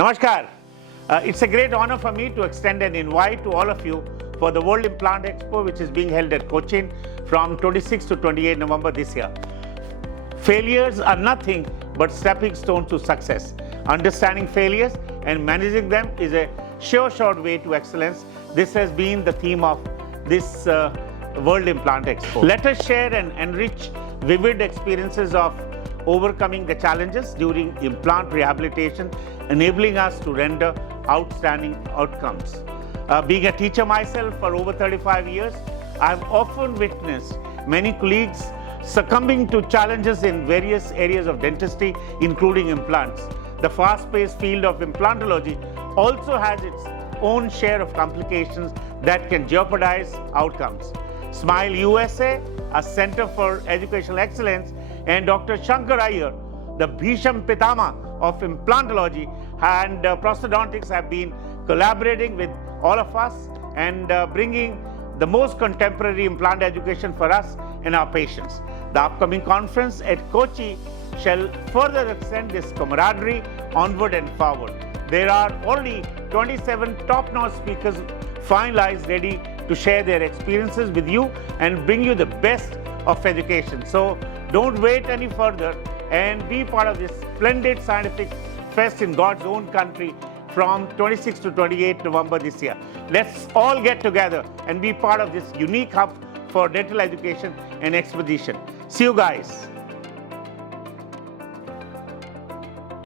Namaskar. It's a great honor for me to extend an invite to all of you for the World Implant Expo, which is being held at Kochi from 26 to 28 November this year. Failures are nothing but stepping stones to success. Understanding failures and managing them is a sure short way to excellence. This has been the theme of this World Implant Expo. Let us share and enrich vivid experiences of overcoming the challenges during implant rehabilitation, enabling us to render outstanding outcomes. Being a teacher myself for over 35 years, I have often witnessed many colleagues succumbing to challenges in various areas of dentistry, including implants. The fast-paced field of implantology also has its own share of complications that can jeopardize outcomes. Smile USA, a Center for Educational Excellence, and Dr. Shankar Iyer, the Bhisham Pitama of implantology and prosthodontics, have been collaborating with all of us and bringing the most contemporary implant education for us and our patients. The upcoming conference at Kochi shall further extend this camaraderie onward and forward. There are already 27 top-notch speakers finalized, ready to share their experiences with you and bring you the best of education. So don't wait any further and be part of this splendid scientific fest in God's own country from 26 to 28 November this year. Let's all get together and be part of this unique hub for dental education and exposition. See you guys.